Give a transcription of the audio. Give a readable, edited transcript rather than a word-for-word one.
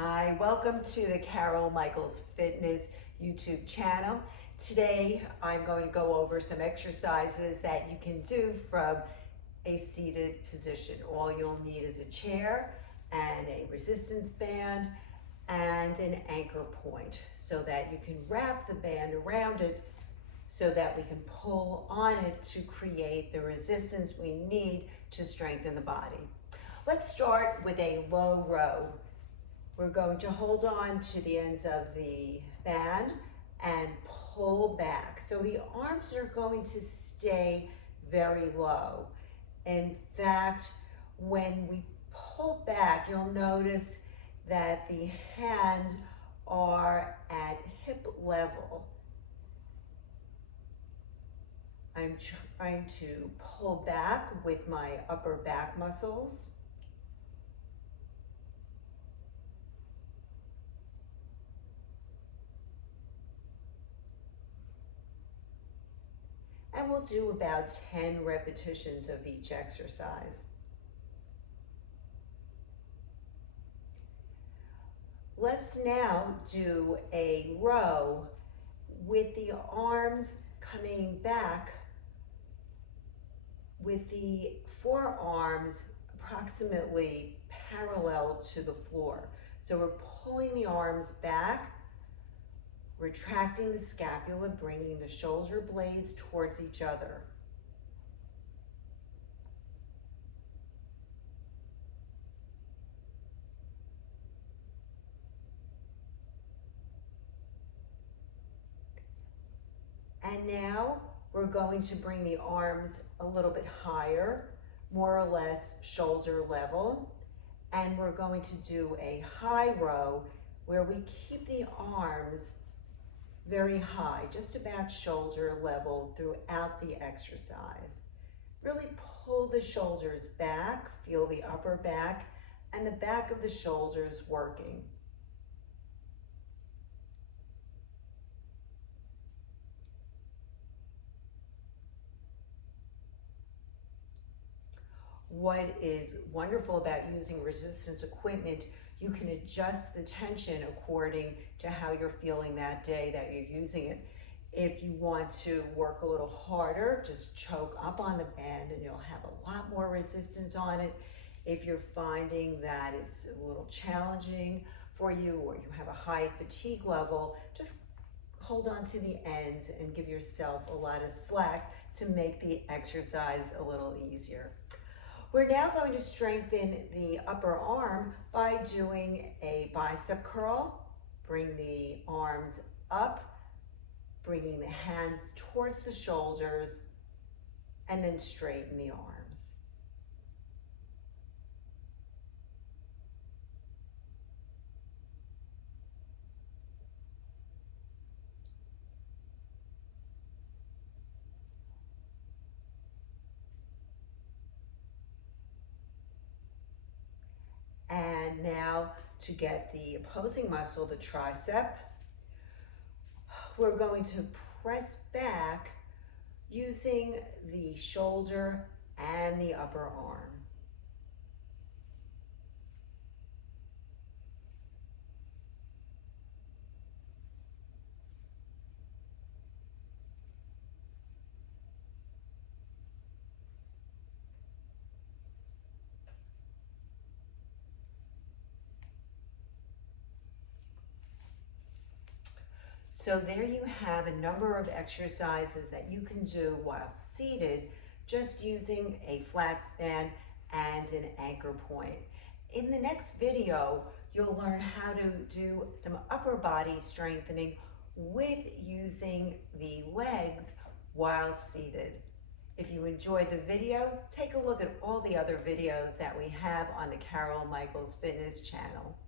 Hi, welcome to the Carol Michaels Fitness YouTube channel. Today I'm going to go over some exercises that you can do from a seated position. All you'll need is a chair and a resistance band and an anchor point so that you can wrap the band around it so that we can pull on it to create the resistance we need to strengthen the body. Let's start with a low row. We're going to hold on to the ends of the band and pull back. So the arms are going to stay very low. In fact, when we pull back, you'll notice that the hands are at hip level. I'm trying to pull back with my upper back muscles. And we'll do about 10 repetitions of each exercise. Let's now do a row with the arms coming back with the forearms approximately parallel to the floor. So we're pulling the arms back, retracting the scapula, bringing the shoulder blades towards each other. And now we're going to bring the arms a little bit higher, more or less shoulder level. And we're going to do a high row where we keep the arms very high, just about shoulder level throughout the exercise. Really pull the shoulders back, feel the upper back and the back of the shoulders working. What is wonderful about using resistance equipment, you can adjust the tension according to how you're feeling that day that you're using it. If you want to work a little harder, just choke up on the band and you'll have a lot more resistance on it. If you're finding that it's a little challenging for you or you have a high fatigue level, just hold on to the ends and give yourself a lot of slack to make the exercise a little easier. We're now going to strengthen the upper arm by doing a bicep curl. Bring the arms up, bringing the hands towards the shoulders, and then straighten the arms. And now to get the opposing muscle, the tricep, we're going to press back using the shoulder and the upper arm. So there you have a number of exercises that you can do while seated, just using a flat band and an anchor point. In the next video, you'll learn how to do some upper body strengthening with using the legs while seated. If you enjoyed the video, take a look at all the other videos that we have on the Carol Michaels Fitness channel.